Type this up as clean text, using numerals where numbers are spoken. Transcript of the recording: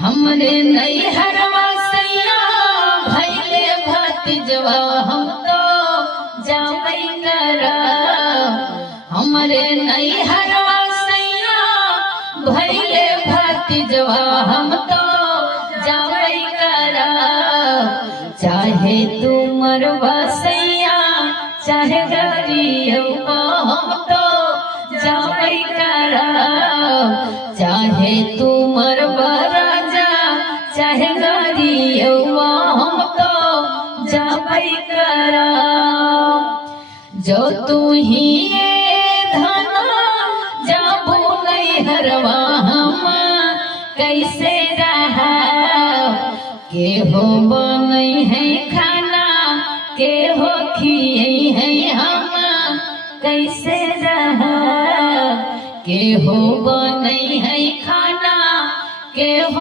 हमरे नैहरवा सैया भैले भतीजवा हम तो जावई करा। हमरे नैहरवा सैया भैले भतीजवा हम तो जावई करा। चाहे तू मरवा सैया चाहे गरीबवा हम तो जावई करा। चाहे तू मरवा राजा चाहे गरीबवा हम तो जावई करा। जो तू ही धना जाबू नैहरवा हम कैसे रहा। के हो बनई है खाना के हो खिए है हम कैसे रहा। के हो बनई है